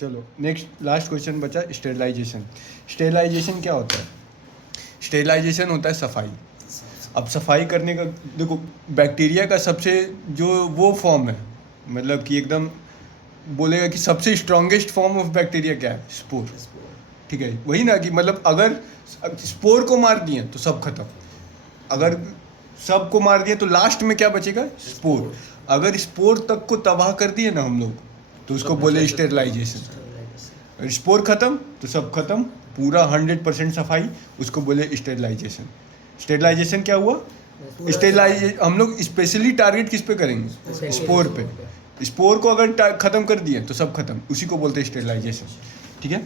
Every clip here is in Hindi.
चलो नेक्स्ट लास्ट क्वेश्चन बचा स्टेरिलाइजेशन। स्टेरिलाइजेशन क्या होता है? स्टेरिलाइजेशन होता है सफाई। अब सफाई करने का देखो, बैक्टीरिया का सबसे जो वो फॉर्म है, मतलब कि एकदम बोलेगा कि सबसे स्ट्रॉन्गेस्ट फॉर्म ऑफ बैक्टीरिया क्या है? स्पोर। ठीक है, वही ना कि मतलब अगर स्पोर को मार दिए तो सब खत्म, अगर सबको मार दिए तो लास्ट में क्या बचेगा? स्पोर। अगर स्पोर तक को तबाह कर दिए ना हम लोग तो उसको बोले स्टेरिलाइजेशन। स्पोर खत्म तो सब खत्म, पूरा 100% सफाई, उसको बोले स्टेरिलाइजेशन। स्टेरिलाइजेशन क्या हुआ? स्टेरिलाइज हम लोग स्पेशली टारगेट किस पे करेंगे? स्पोर पे। स्पोर को अगर खत्म कर दिए तो सब खत्म, उसी को बोलते हैं स्टेरिलाइजेशन। ठीक है,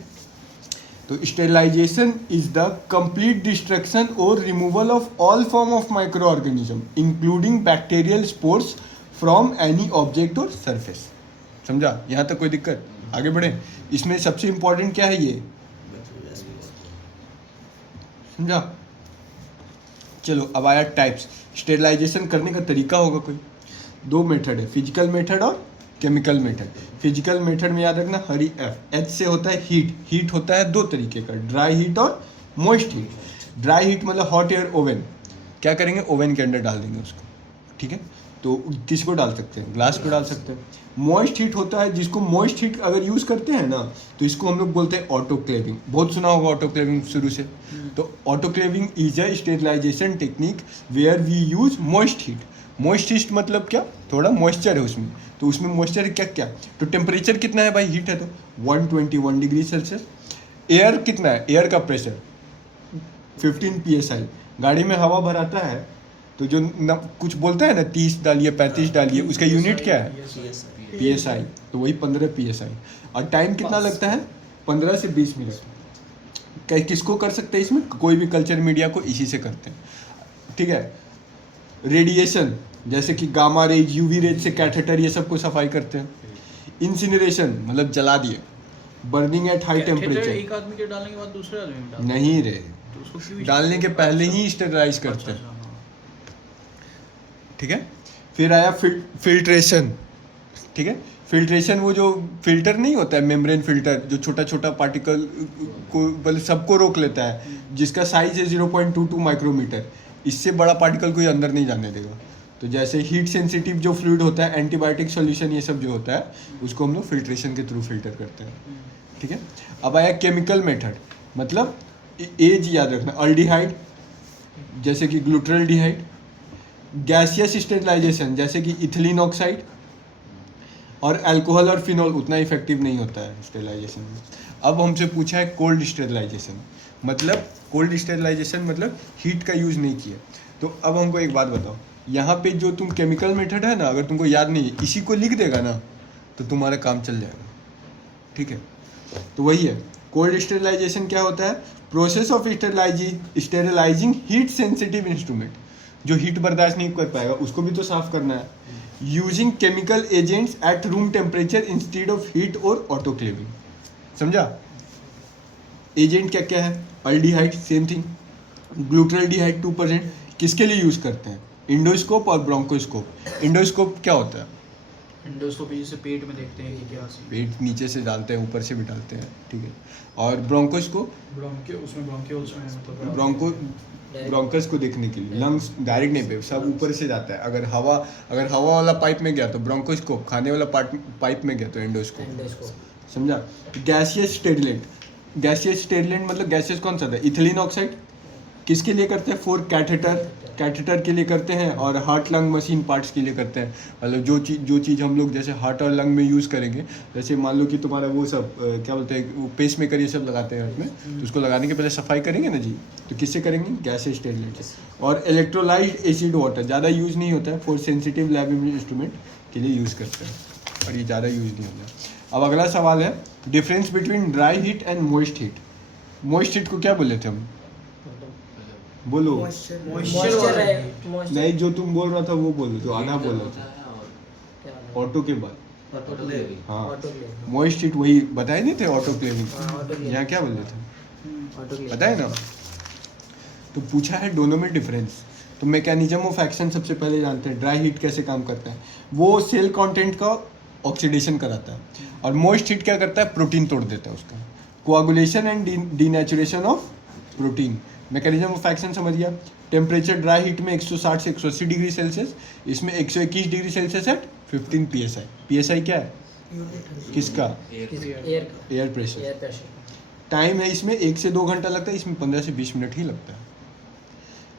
तो sterilisation is the complete destruction और removal of all form of micro organism including bacterial spores from any object और सरफेस। समझा? यहाँ तक कोई दिक्कत? आगे बढ़े। इसमें सबसे इंपॉर्टेंट क्या है ये, समझा? चलो अब आया टाइप्स। स्टेरिलाइजेशन करने का तरीका होगा कोई, दो मेथड है, फिजिकल मेथड और केमिकल मेथड। फिजिकल मेथड में याद रखना हरी एफ, एच से होता है हीट। हीट होता है दो तरीके का, ड्राई हीट और मॉइस्ट हीट। ड्राई हीट मतलब हॉट एयर ओवन, क्या करेंगे? ओवन के अंदर डाल देंगे उसको। ठीक है, तो किस को डाल सकते हैं? ग्लास को डाल सकते हैं। मॉइस्ट हीट होता है, जिसको मॉइस्ट हीट अगर यूज़ करते हैं ना तो इसको हम लोग बोलते हैं ऑटोक्लेविंग। बहुत सुना होगा ऑटोक्लेविंग शुरू से। तो autoclaving is a sterilisation technique where we use moist heat. Moist heat मतलब क्या? थोड़ा मॉइस्चर है उसमें, तो उसमें मॉइस्चर क्या क्या, तो टेम्परेचर कितना है भाई? हीट है तो 121 डिग्री सेल्सियस। एयर कितना है? एयर का प्रेशर 15 psi। गाड़ी में हवा भराता है तो जो कुछ बोलता है ना 30 डालिए 35 डालिए, उसका यूनिट क्या है? PSI। तो वही 15 PSI। और टाइम कितना लगता है? 15 से 20 मिनट। किसको कर सकते हैं इसमें? कोई भी कल्चर मीडिया को इसी से करते हैं। ठीक है, रेडिएशन जैसे कि गामा रेज, यूवी रेज से कैथेटर ये सब को सफाई करते हैं। इंसिनरेशन मतलब जला दिए, बर्निंग एट हाई टेम्परेचर। एक आदमी के डालने के बाद दूसरे आदमी में डालते नहीं रे, तो उसको क्यों डालने के पहले ही स्टेरिलाइज करते हैं। ठीक है, फिर आया फिल्ट्रेशन। ठीक है, फिल्ट्रेशन वो जो फिल्टर नहीं होता है, मेम्ब्रेन फिल्टर, जो छोटा छोटा पार्टिकल को मतलब सबको रोक लेता है, जिसका साइज है 0.22 माइक्रोमीटर। इससे बड़ा पार्टिकल कोई अंदर नहीं जाने देगा। तो जैसे हीट सेंसिटिव जो फ्लूइड होता है, एंटीबायोटिक सॉल्यूशन ये सब जो होता है, उसको हम लोग फिल्ट्रेशन के थ्रू फिल्टर करते हैं। ठीक है, अब आया केमिकल मेथड, मतलब एज याद रखना, अल्डिहाइड जैसे कि ग्लूट्रलडिहाइड। गैसियस स्टेरिलाइजेशन जैसे कि इथिलीन ऑक्साइड। और अल्कोहल और फिनॉल उतना इफेक्टिव नहीं होता है स्टेरिलाइजेशन में। अब हमसे पूछा है कोल्ड स्टेरिलाइजेशन, मतलब कोल्ड स्टेरिलाइजेशन मतलब हीट का यूज़ नहीं किया। तो अब हमको एक बात बताओ, यहाँ पे जो तुम केमिकल मेथड है ना, अगर तुमको याद नहीं है, इसी को लिख देगा ना तो तुम्हारा काम चल जाएगा। ठीक है, तो वही है कोल्ड स्टेरिलाइजेशन। क्या होता है? Process of sterilising heat sensitive instrument. जो हीट बर्दाश्त नहीं कर पाएगा उसको भी तो साफ करना है। Using chemical agents at room temperature instead of heat और ऑटोक्लेविंग। समझा? एजेंट क्या क्या है? Aldehyde same thing, glutaraldehyde 2%। किसके लिए यूज करते हैं? इंडोस्कोप और ब्रोंकोस्कोप। इंडोस्कोप क्या होता है? एंडोस्कोपी जैसे पेट में देखते हैं कि क्या पेट नीचे से डालते हैं, ऊपर से भी डालते हैं। ठीक है, और ब्रोंकोस्कोप उसमें ब्रोंक्यूल्स में मतलब ब्रोंकस को देखने के लिए, लंग्स डायरेक्ट नहीं पे, सब ऊपर से जाता है। अगर हवा वाला पाइप में गया तो ब्रोंकोस्कोप, खाने वाला पाइप में गया तो एंडोस्कोप। समझा? गैसियस स्टेरिलेंट। गैसियस स्टेरिलेंट मतलब गैसियस कौन सा था? Ethylene oxide. किसके लिए करते हैं? फॉर कैथेटर के लिए करते हैं, और हार्ट लंग मशीन पार्ट्स के लिए करते हैं। मतलब जो चीज़ हम लोग जैसे हार्ट और लंग में यूज़ करेंगे, जैसे मान लो कि तुम्हारा वो सब क्या बोलते हैं, वो पेस मेकर ये सब लगाते हैं हार्ट में, तो उसको लगाने के पहले सफाई करेंगे ना जी, तो किससे करेंगे? गैस स्टेरिलेंट से। और इलेक्ट्रोलाइट एसिड वाटर ज़्यादा यूज़ नहीं होता है, फॉर सेंसिटिव लैब इंस्ट्रूमेंट के लिए यूज़ करते हैं, और ये ज़्यादा यूज़ नहीं होता। अब अगला सवाल है difference between dry heat and moist heat. Moist heat को क्या बोले थे हम? बोलो। मॉइस्चर है। नहीं, जो तुम बोल रहा था वो बोलो, जो आधा बोल रहा था ऑटो के बाद। हाँ, मॉइस्ट हीट वही बताए नहीं थे, ऑटोक्लेविंग। यहाँ क्या बोल रहे थे? बताए ना। तो पूछा है दोनों में डिफरेंस। तो मैकेनिज्म ऑफ एक्शन सबसे पहले जानते हैं, ड्राई हीट कैसे काम करता है। वो सेल कंटेंट का ऑक्सीडेशन कराता है। और मोइस्ट हीट क्या करता है, प्रोटीन तोड़ देता है उसका, coagulation and denaturation of protein. Mechanism of action समझ गया। टेम्परेचर ड्राई हीट में 160 से 180 डिग्री सेल्सियस, इसमें 121 degree Celsius at 15 PSI। PSI क्या है, किसका, air air pressure. Air pressure. Time है इसमें 1 से 2 घंटा लगता है, इसमें 15 से 20 मिनट ही लगता है।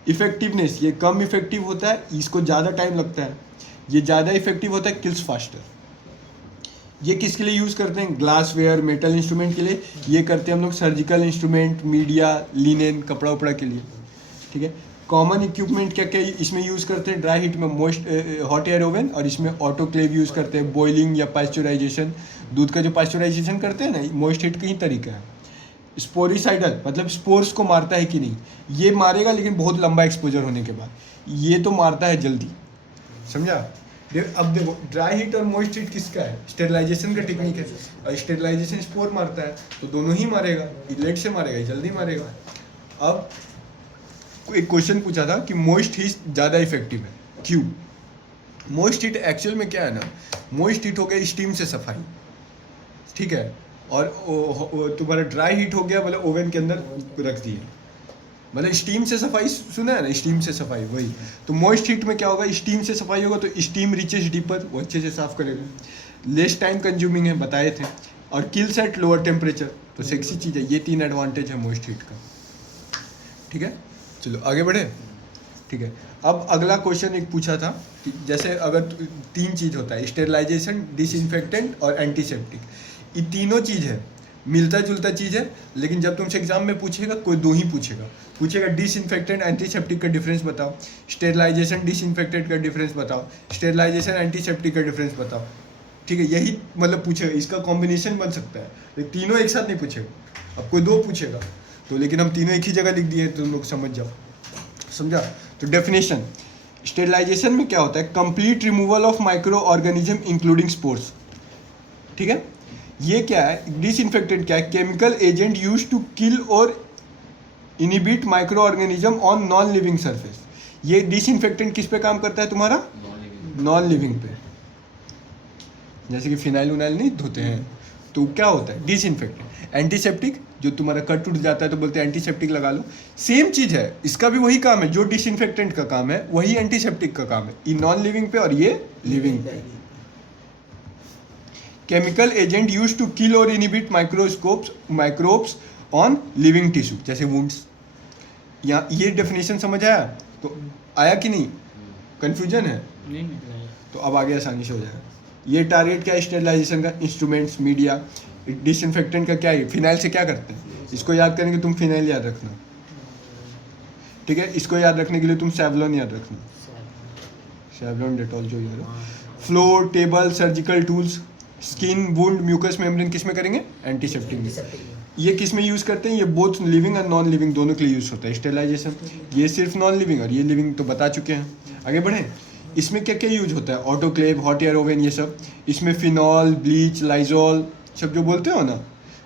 इफेक्टिवनेस, ये कम इफेक्टिव होता है, इसको ज़्यादा टाइम लगता है। ये ज़्यादा इफेक्टिव होता है, किल्स फास्टर। ये किसके लिए यूज़ करते हैं, ग्लासवेयर, मेटल इंस्ट्रूमेंट के लिए। ये करते हैं हम लोग सर्जिकल इंस्ट्रूमेंट, मीडिया, लिनेन, कपड़ा उपड़ा के लिए। ठीक है। कॉमन इक्विपमेंट क्या क्या इसमें यूज़ करते हैं ड्राई हीट में, मोस्ट हॉट एयर ओवन, और इसमें ऑटोक्लेव यूज़ करते हैं, बॉइलिंग या पास्चराइजेशन। दूध का जो पास्चराइजेशन करते हैं ना, मोस्ट हीट का ही तरीका है। स्पोरिसाइडल मतलब स्पोर्स को मारता है कि नहीं, ये मारेगा लेकिन बहुत लंबा एक्सपोजर होने के बाद, ये तो मारता है जल्दी। समझा। अब देखो ड्राई हीट और मॉइस्ट हीट किसका है, स्टेरिलाइजेशन का टेक्निक है। और स्टेरिलाइजेशन स्पोर मारता है तो दोनों ही मारेगा, लेट से मारेगा जल्दी मारेगा। अब एक क्वेश्चन पूछा था कि मोइस्ट हीट ज़्यादा इफेक्टिव है, क्यों। मोइस्ट हीट एक्चुअल में क्या है ना, मोइस्ट हीट हो गया स्टीम से सफाई, ठीक है, और तुम्हारा ड्राई हीट हो गया मतलब ओवन के अंदर रख दिए, मतलब स्टीम से सफाई सुना है ना, स्टीम से सफाई वही। तो मॉइस्ट हीट में क्या होगा, स्टीम से सफाई होगा तो स्टीम रिचेस डीपर, वो अच्छे से साफ करेगा। लेस टाइम कंज्यूमिंग है, बताए थे, और किल्स एट लोअर टेम्परेचर, तो सेक्सी चीज़ है। ये 3 एडवांटेज है मॉइस्ट हीट का। ठीक है, चलो आगे बढ़े। ठीक है, अब अगला क्वेश्चन एक पूछा था कि जैसे अगर 3 चीज़ होता है, स्टेरिलाइजेशन, डिसइंफेक्टेंट और एंटीसेप्टिक। ये तीनों चीज़ है, मिलता जुलता चीज़ है, लेकिन जब तुमसे एग्जाम में पूछेगा कोई 2 ही पूछेगा डिसइंफेक्टेंट एंटीसेप्टिक का डिफरेंस बताओ, स्टेरिलाइजेशन डिसइंफेक्टेंट का डिफरेंस बताओ, स्टेरिलाइजेशन एंटीसेप्टिक का डिफरेंस बताओ। ठीक है, यही मतलब पूछेगा, इसका कॉम्बिनेशन बन सकता है, लेकिन तीनों एक साथ नहीं पूछेगा। अब कोई 2 पूछेगा तो, लेकिन हम तीनों एक ही जगह लिख दिए हैं, तो तुम लोग समझ जाओ। समझा। तो डेफिनेशन, स्टेरिलाइजेशन में क्या होता है, complete removal of micro organism including spores. ठीक है। ये क्या है, डिसइंफेक्टेंट क्या है, chemical agent use to kill और inhibit micro organism on non living surface. ये डिसइंफेक्टेंट किस पे काम करता है तुम्हारा, नॉन लिविंग पे। जैसे कि फिनाइल उनाइल नहीं धोते हैं, तो क्या होता है डिसइंफेक्टेंट। एंटीसेप्टिक, जो तुम्हारा कट टूट जाता है तो बोलते हैं एंटीसेप्टिक लगा लो, सेम चीज़ है, इसका भी वही काम है, जो डिसइंफेक्टेंट का काम है वही एंटीसेप्टिक का काम है। ये नॉन लिविंग पे और ये लिविंग पे। Chemical agent use to kill और inhibit microbes on living tissue, जैसे वुंड्स। यहाँ ये डेफिनेशन समझ आया, तो आया कि नहीं, कंफ्यूजन है, नहीं तो अब आगे आसानी से हो जाएगा। ये टारगेट क्या है स्टेरिलाइजेशन का, इंस्ट्रूमेंट्स, मीडिया। डिसइंफेक्टेंट का क्या है, फिनाइल से क्या करते हैं, इसको याद करने के तुम फिनाइल याद रखना। ठीक है, इसको याद रखने के लिए तुम सैवलॉन याद रखना, सैवलॉन, डेटॉल जो याद है। Floor, table, surgical tools, skin, wound, mucous membrane किस में करेंगे, एंटीसेप्टिक में। ये किस में यूज़ करते हैं, ये बोथ लिविंग और नॉन लिविंग दोनों के लिए यूज़ होता है स्टेरिलाइजेशन। ये सिर्फ नॉन लिविंग और ये लिविंग तो बता चुके हैं। आगे बढ़ें, इसमें क्या क्या यूज होता है, ऑटोक्लेव, हॉट एयर ओवन, ये सब। इसमें फिनॉल, ब्लीच, लाइजोल सब जो बोलते हो ना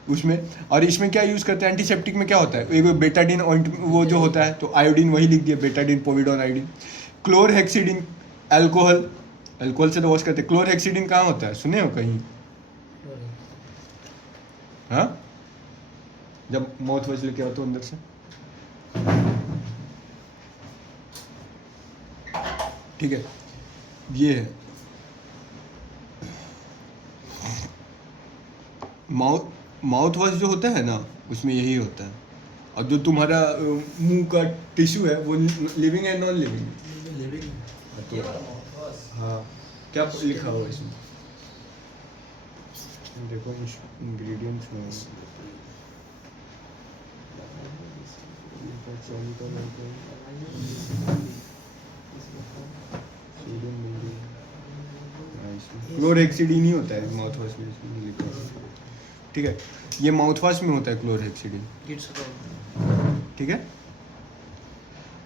उसमें। और इसमें क्या यूज़ करते हैं, एंटीसेप्टिक में क्या होता है, एक बेटाडीन वो जो होता है, तो आयोडीन वही लिख दिया, Betadine, povidone, iodine. Chlorhexidine, alcohol, alcohol से तो वॉश करते हैं। क्लोरहेक्सिडिन कहाँ होता है, सुने हो कहीं, हाँ, जब मौत वॉश लेके आओ तो अंदर से। ठीक है, ये है माउथ वॉश जो होता है ना, उसमें यही होता है। और जो तुम्हारा मुंह का टिश्यू है वो लिविंग है, नॉन लिविंग है। हाँ, क्या लिखा हुआ है इसमें, देखो इंग्रेडिएंट्स में क्लोरहेक्सिडिन ही होता है माउथ वॉश में, इसमें लिखा हुआ है। ठीक है, ये माउथ वॉश में होता है क्लोरहेक्सिडिन। ठीक है।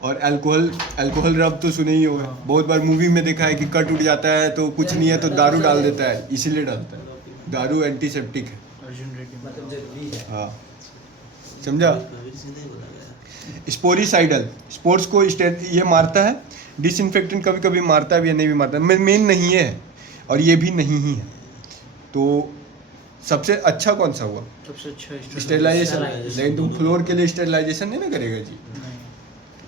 और अल्कोहल रब तो सुने ही होगा, बहुत बार मूवी में देखा है कि कट उठ जाता है तो कुछ नहीं है तो दारू डाल देता है, इसीलिए डालता है। दारू एंटीसेप्टिक है। हाँ, समझा। स्पोरिसाइडल, स्पोर्ट्स को ये मारता है, डिसइंफेक्टेंट कभी कभी मारता है भी या नहीं भी मारता है, मेन नहीं है और ये भी नहीं ही है। तो सबसे अच्छा कौन सा हुआ? सबसे अच्छा स्टेरिलाइजेशन। Sterilization। लेकिन तुम फ्लोर के लिए स्टेरिलाइजेशन नहीं ना करेगा जी, नहीं।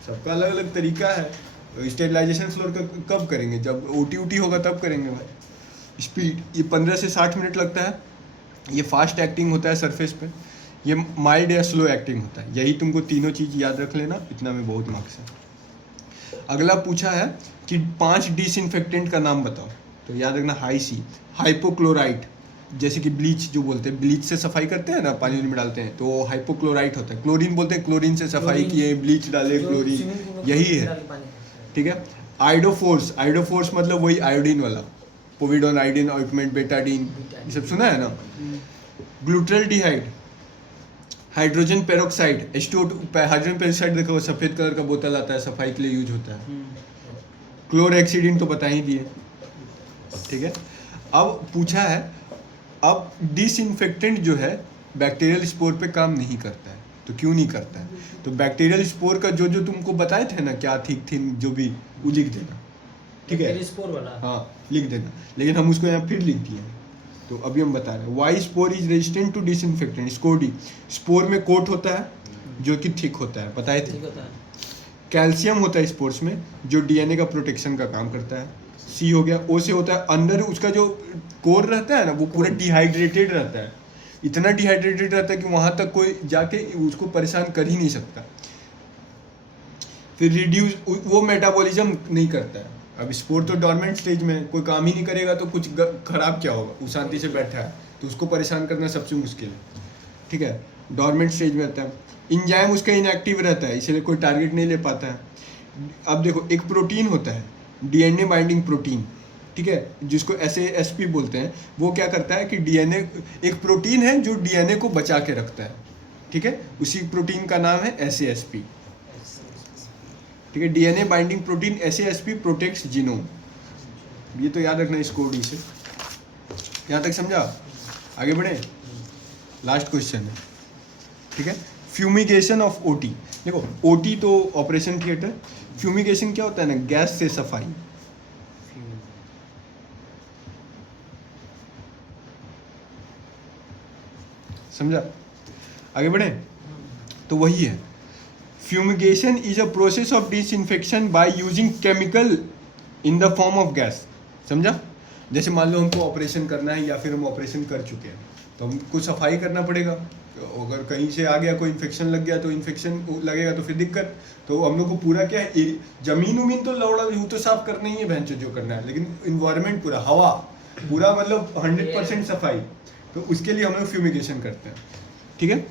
सबका अलग अलग तरीका है। स्टेरिलाइजेशन फ्लोर का कब करेंगे? जब ओटी होगा तब करेंगे भाई। स्पीड, ये 15 से 60 मिनट लगता है, ये फास्ट एक्टिंग होता है सरफेस पे, ये माइल्ड या स्लो एक्टिंग होता है। यही तुमको तीनों चीज़ याद रख लेना, इतना में बहुत मार्क्स है। अगला पूछा है कि 5 डिसइंफेक्टेंट का नाम बताओ, तो याद रखना हाई सी, हाइपोक्लोराइट, जैसे कि ब्लीच जो बोलते हैं, ब्लीच से सफाई करते हैं ना, पानी में डालते हैं तो हाइपोक्लोराइट होता है। क्लोरीन बोलते हैं, क्लोरीन से सफाई किए, ब्लीच डाले, क्लोरीन, यही है, ठीक है। आइडोफोर्स, आइडोफोर्स मतलब वही आयोडीन वाला, पोविडोन, आयोडीन, ऑइंटमेंट, बेटाडीन, ये सब सुना है ना। Glutaraldehyde, hydrogen peroxide, H2O2, hydrogen peroxide देखो सफ़ेद कलर का बोतल आता है, सफाई के लिए यूज होता है। क्लोरहेक्सिडिन तो बता ही दिए, ठीक है। अब पूछा है, अब डिसइंफेक्टेंट जो है बैक्टीरियल स्पोर पे काम नहीं करता है, तो क्यों नहीं करता है? तो बैक्टीरियल स्पोर का जो जो तुमको बताए थे ना, क्या थी जो भी, वो लिख देना, ठीक है। स्पोर वाला, हाँ लिख देना, लेकिन हम उसको यहाँ फिर लिख दिए हैं, तो अभी हम बता रहे हैं। Why spore is resistant to disinfectant, स्कोडी, स्पोर में कोट होता है जो कि थिक होता है, बताए थे। ठीक होता है। कैल्शियम होता है स्पोर्स में जो डीएनए का प्रोटेक्शन का काम करता है। सी हो गया। ओ से होता है अंदर उसका जो कोर रहता है ना, वो पूरा डिहाइड्रेटेड रहता है, इतना डिहाइड्रेटेड रहता है कि वहां तक कोई जाके उसको परेशान कर ही नहीं सकता। फिर रिड्यूस, वो मेटाबॉलिज्म नहीं करता है। अब स्पोर तो डॉर्मेंट स्टेज में, कोई काम ही नहीं करेगा तो कुछ खराब क्या होगा, वो शांति से बैठा है, तो उसको परेशान करना सबसे मुश्किल है, ठीक है। डॉर्मेंट स्टेज में रहता है। इंजाइम उसका इनएक्टिव रहता है, इसलिए कोई टारगेट नहीं ले पाता है। अब देखो, एक प्रोटीन होता है डीएनए बाइंडिंग प्रोटीन, ठीक है, जिसको SASP बोलते हैं। वो क्या करता है कि डीएनए, एक प्रोटीन है जो डीएनए को बचा के रखता है, ठीक है, उसी प्रोटीन का नाम है SASP, ठीक है। DNA binding protein SASP protects genome, ये तो याद रखना इसको डी से। यहाँ तक समझा? आगे बढ़े, लास्ट क्वेश्चन है, ठीक है। फ्यूमिगेशन ऑफ OT, देखो OT तो ऑपरेशन थिएटर, फ्यूमिगेशन क्या होता है ना, गैस से सफाई, समझा? आगे बढ़े, तो वही है। Fumigation is a process of disinfection by using chemical in the form of gas, समझा? जैसे मान लो हमको ऑपरेशन करना है या फिर हम ऑपरेशन कर चुके हैं, तो हमको सफाई करना पड़ेगा। अगर कहीं से आ गया, कोई इन्फेक्शन लग गया तो इन्फेक्शन लगेगा तो फिर दिक्कत। तो हम लोग को पूरा क्या है, जमीन उमीन तो लौड़ा वो तो साफ करना ही है भैंस जो करना है, लेकिन इन्वायरमेंट पूरा, हवा पूरा, मतलब 100% सफाई, तो उसके लिए हम लोग फ्यूमिगेशन करते हैं, ठीक है।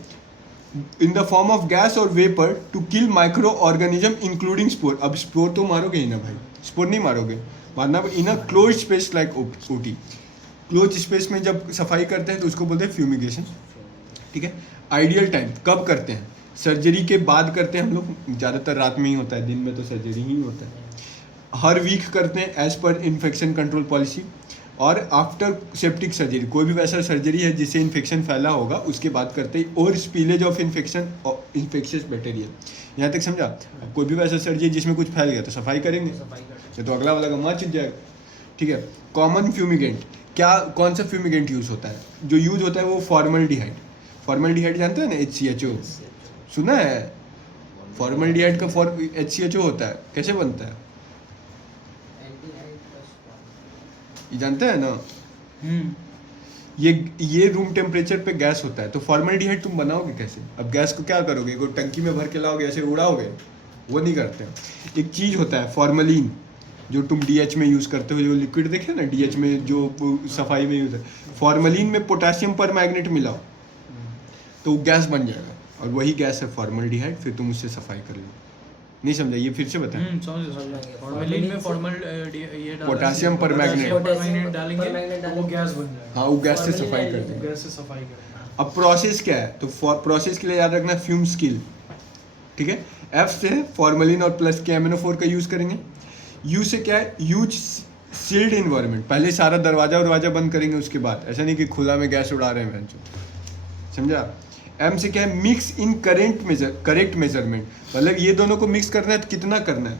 In the form of gas और vapour to kill micro organism including spore. अब स्पोर तो मारोगे ही ना भाई, स्पोर नहीं मारोगे, मारना in a close space like OT। Close space में जब सफाई करते हैं तो उसको बोलते हैं फ्यूमिगेशन, ठीक है। आइडियल टाइम कब करते हैं? सर्जरी के बाद करते हैं हम लोग, ज़्यादातर रात में ही होता है, दिन में तो सर्जरी ही होता है। हर वीक करते हैं as per infection control policy. और आफ्टर सेप्टिक सर्जरी, कोई भी वैसा सर्जरी है जिससे इन्फेक्शन फैला होगा, उसके बाद करते ही, और स्पीलेज ऑफ इन्फेक्शन इन्फेक्शियस बैक्टीरिया। यहाँ तक समझा? कोई भी वैसा सर्जरी जिसमें कुछ फैल गया तो सफाई करेंगे, तो अगला वाला का माँ चित जाएगा, ठीक है। कॉमन फ्यूमिगेंट, क्या कौन सा फ्यूमिगेंट यूज़ होता है? जो यूज़ होता है वो फॉर्मल्डिहाइड। फॉर्मल्डिहाइड जानते हैं ना, HCHO सुना है? फॉर्मल्डिहाइड का HCHO होता है, कैसे बनता है ये जानते हैं ना? ये रूम टेम्परेचर पे गैस होता है, तो फॉर्मल्डिहाइड तुम बनाओगे कैसे? अब गैस को क्या करोगे, कोई टंकी में भर के लाओगे ऐसे उड़ाओगे? वो नहीं करते हैं। एक चीज़ होता है फॉर्मलिन, जो तुम DH में यूज़ करते हो, जो लिक्विड देखे ना DH में जो सफाई में यूज़ है, फॉर्मलिन में पोटेशियम पर मैग्नेट मिलाओ तो वो गैस बन जाएगा, और वही गैस है फॉर्मल्डिहाइड। फिर तुम उससे सफाई कर लो। नहीं समझा? ये फिर से बताएं। फॉर्मेलिन में ये पोटेशियम पर मैग्नेट डालेंगे तो वो गैस बन जाएगा। हाँ, वो गैस से सफाई कर देंगे। गैस से सफाई करेंगे। अब प्रोसेस क्या है, तो प्रोसेस के लिए याद रखना फ्यूम स्किल, ठीक है। F से फॉर्मलिन और प्लस के MnO4 का यूज़ करेंगे। U से क्या है, यूज सील्ड इन्वायरमेंट, पहले सारा दरवाजा बंद करेंगे, उसके बाद, ऐसा नहीं कि खुला में गैस उड़ा रहे हैं, समझा। M से क्या है, मिक्स इन करेक्ट मेजरमेंट, मतलब ये दोनों को मिक्स करना है तो कितना करना है,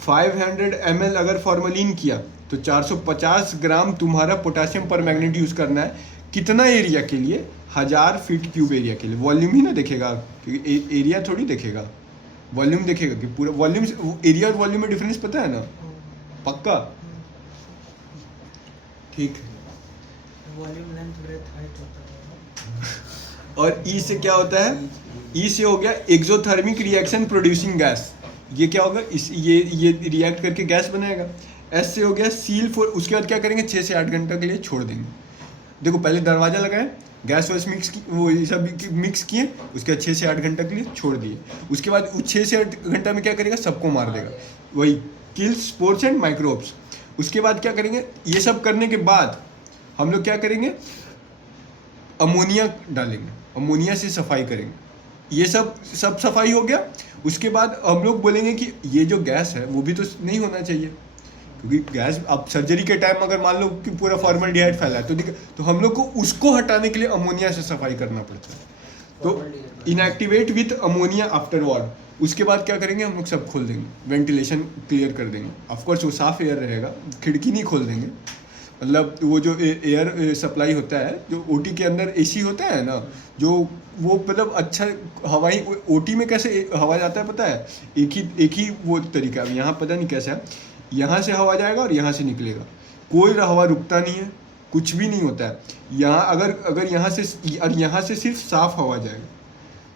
500 ml अगर फॉर्मलिन किया तो 450 ग्राम तुम्हारा पोटासियम पर मैग्नेट यूज़ करना है। कितना एरिया के लिए? 1000 फीट क्यूब एरिया के लिए। वॉल्यूम ही ना देखेगा, क्योंकि एरिया थोड़ी देखेगा, वॉल्यूम देखेगा कि पूरा वॉल्यूम। एरिया और वॉल्यूम में डिफरेंस पता है ना? पक्का? ठीक है। वॉल्यूम लेंथ ब्रेथ हाइट होता है। और ई से क्या होता है? ई से हो गया एक्सोथर्मिक रिएक्शन प्रोड्यूसिंग गैस। ये क्या होगा? ये रिएक्ट करके गैस बनाएगा। एस से हो गया सील फॉर। उसके बाद क्या करेंगे? 6 से 8 घंटे के लिए छोड़ देंगे। देखो पहले दरवाजा लगाए, गैस वैस मिक्स की, वो ये सब मिक्स किए, उसके बाद 6 से 8 घंटे के लिए छोड़ दिए। उसके बाद 6 से 8 घंटा में क्या करेगा? सबको मार देगा। वही किल्स स्पोर्स एंड माइक्रोब्स। उसके बाद क्या करेंगे? ये सब करने के बाद हम लोग क्या करेंगे? अमोनिया डालेंगे, अमोनिया से सफाई करेंगे। ये सब सफाई हो गया। उसके बाद हम लोग बोलेंगे कि ये जो गैस है वो भी तो नहीं होना चाहिए, क्योंकि गैस अब सर्जरी के टाइम अगर मान लो कि पूरा फॉर्मल्डिहाइड फैला है तो हम लोग को उसको हटाने के लिए अमोनिया से सफाई करना पड़ता है। तो इनएक्टिवेट विथ अमोनिया आफ्टरवर्ड। उसके बाद क्या करेंगे? हम लोग सब खोल देंगे, वेंटिलेशन क्लियर कर देंगे। ऑफकोर्स वो साफ एयर रहेगा, खिड़की नहीं खोल देंगे। मतलब वो जो एयर सप्लाई होता है, जो ओटी के अंदर एसी होता है ना, जो वो मतलब अच्छा हवाई ओटी में कैसे हवा जाता है पता है? एक ही वो तरीका है। यहाँ पता नहीं कैसा है, यहाँ से हवा जाएगा और यहाँ से निकलेगा, कोई हवा रुकता नहीं है, कुछ भी नहीं होता है। यहाँ अगर यहाँ से सिर्फ साफ हवा जाएगा,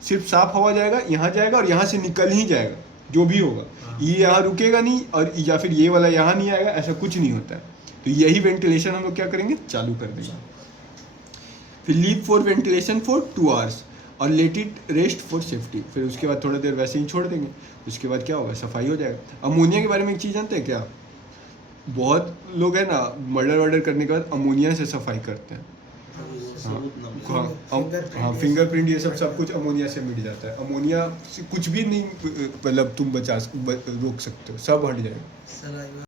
सिर्फ साफ हवा जाएगा, यहाँ जाएगा और यहाँ से निकल ही जाएगा, जो भी होगा। ये यहाँ रुकेगा नहीं, और या फिर ये वाला यहाँ नहीं आएगा, ऐसा कुछ नहीं होता है। तो यही वेंटिलेशन हम लोग क्या करेंगे? चालू कर देंगे। फिर leave for ventilation for 2 hours और let it rest for safety. फिर उसके बाद थोड़ा देर वैसे ही छोड़ देंगे। उसके बाद क्या होगा? सफाई हो जाएगा। अमोनिया के बारे में एक चीज़ जानते हैं क्या? बहुत लोग है ना, मर्डर वर्डर करने के बाद अमोनिया से सफाई करते हैं। हाँ, फिंगरप्रिंट ये सब कुछ अमोनिया से मिट जाता है। अमोनिया से कुछ भी नहीं, मतलब तुम रोक सकते हो, सब हट जाएगा।